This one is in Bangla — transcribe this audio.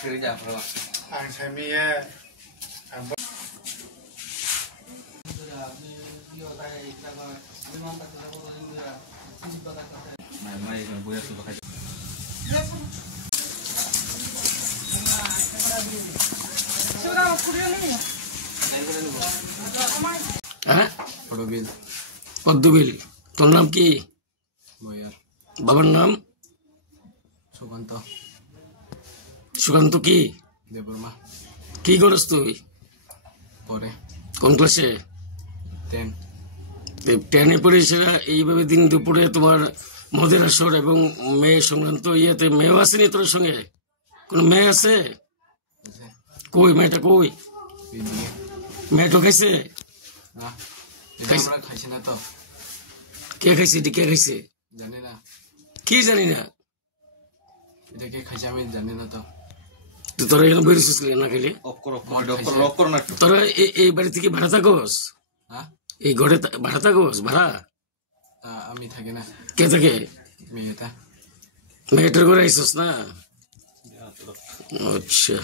Angsamia পদ্মবিল তোর নাম কি বাবার নাম সুকান্ত সুকান্ত কি দেববর্মা কি করস তুই পরে কোন ক্লাসে 10 পড়িস এইভাবে দিন দুপুরে তোমার মদের আসর এবং মেয়ে সংক্রান্ত ইয়েতে মেয়েও আসেনি তোর সঙ্গে কোন মেয়ে আছে কই মেয়েটা কই মেয়েটা খাইছে না খাইছে না তো কে খাইছে কে খাইছে জানি না কি জানি না এটা কে খাইছে আমি জানি না তো তোরা এখানে বেরিয়েছিস না খেলে তোরা এই বাড়ি থেকে ভাড়া থাকোস এই ঘরে ভাড়া থাকোস ভাড়া আমি থাকি না কে থাকে মেয়েটা মেয়েটার ঘরে আইসস না আচ্ছা